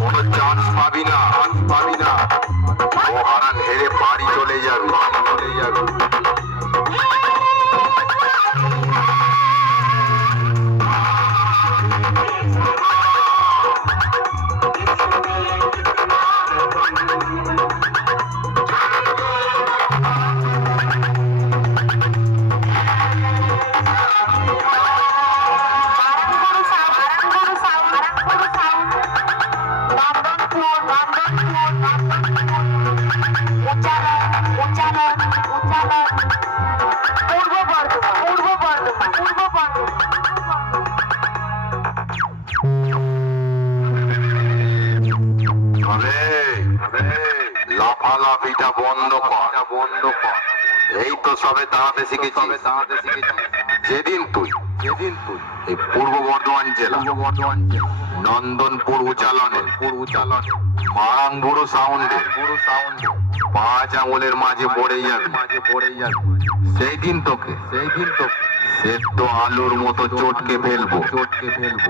কোনো চান্স না পাবি না। ও হারান হেরে বাড়ি চলে যাবে চলে যাবে। উচ্চারণ উচ্চারণ উচ্চারণ পূর্ব বর্ধমান পূর্ব বর্ধমান পূর্ব বর্ধমান আরে আরে লাফালাফিটা বন্ধ কর বন্ধ কর এই তো সবে দাঁড়াতে শিখেছি যেদিন তুই এই পূর্ব বর্ধমান জেলা পূর্ব বর্ধমান নন্দনপুর উচালনে উচালনে মারাং বুড়ো সাউন্ডে বুড়ো সাউন্ডে পাঁচ আঙুলের মাঝে পড়ে যাবে। মাঝে পড়ে যাবে। সেই দিন তোকে সেই দিন তোকে সেদ্ধ আলুর মতো চটকে ফেলব। চটকে ফেলব।